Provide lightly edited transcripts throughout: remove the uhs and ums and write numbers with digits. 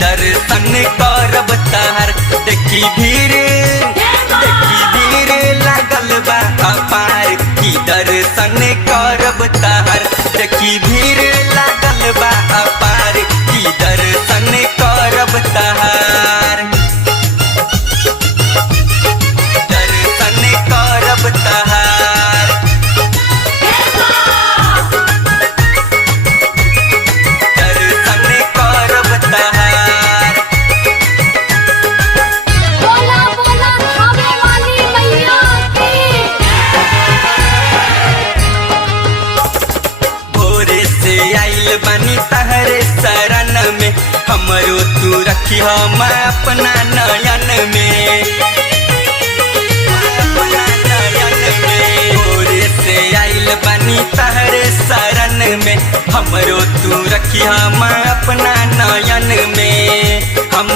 दर्शन करब तहर। देखी भीड़ लागल बा अपार की दर्शन करब तहर। देखी भीड़ लागल बा अपार की दर्शन करब तहर। दर्शन करब तहर। दर्शन करब तहर। बोला बोला खावे वाली मैया की। भोरे से आइल बानी तहरे शरण में, हमरो तू रखी हम अपना नयन में। अपना नयन में भोरे से आइल बानी तहरे शरण में, हमरो तू रखी हम अपना नयन में। हम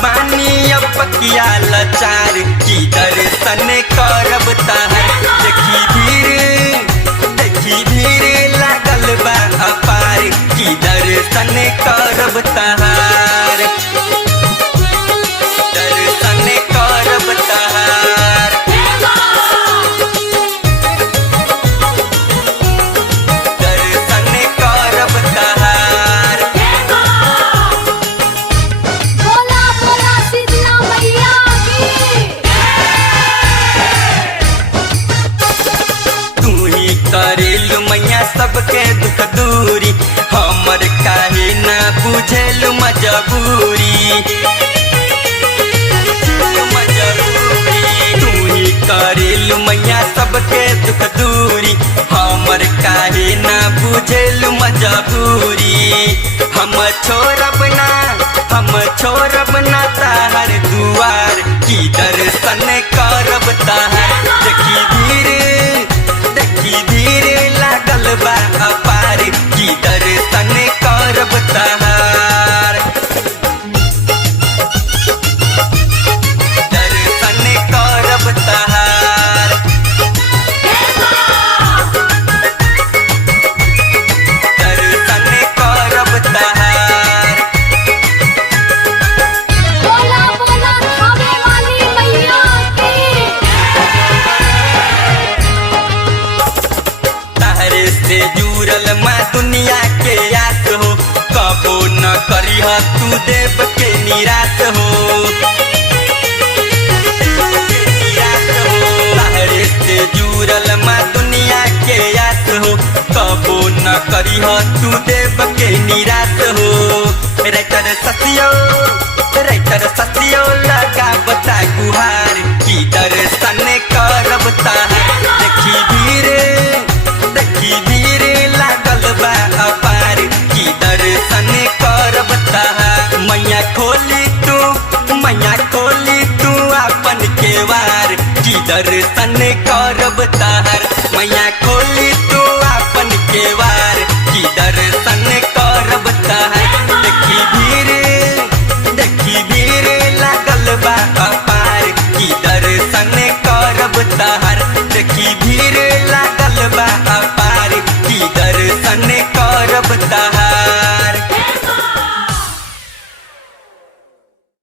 बानी अब पकिया लाचार की दर्शन करब तहर। देखी भीड़ लागल बा अपार की दर्शन करब तहर। दर्शन करब तहर। दर्शन करब तहर। बोला बोला शीतला मैया की। तू ही करेलु मैया सबके दुख दूरी, हमर काहे ना बुझेलु मजबूरी। तू ही करेलु मैया सबके दुख दूरी, हमर काहे ना बुझेलु मजबूरी। हम छोड़ब ना तहर दुआर की दर्शन करब तहर। देखी भीड़ लागल बा अपार की दर्शन करब तहर। दर्शन करब तहर। दर्शन करब तहर। बोला बोला खावे वाली मैया की। तहरे से जुड़ल माँ दुनिया के आस हो, कबो न करिह तू देव के निराश हो। तहरे से जुड़ल माँ दुनिया के आस हो, कबो न करिह तू देव के निराश हो। राइटर ससियो लगा बता गुहार की दर्शन करब तहर।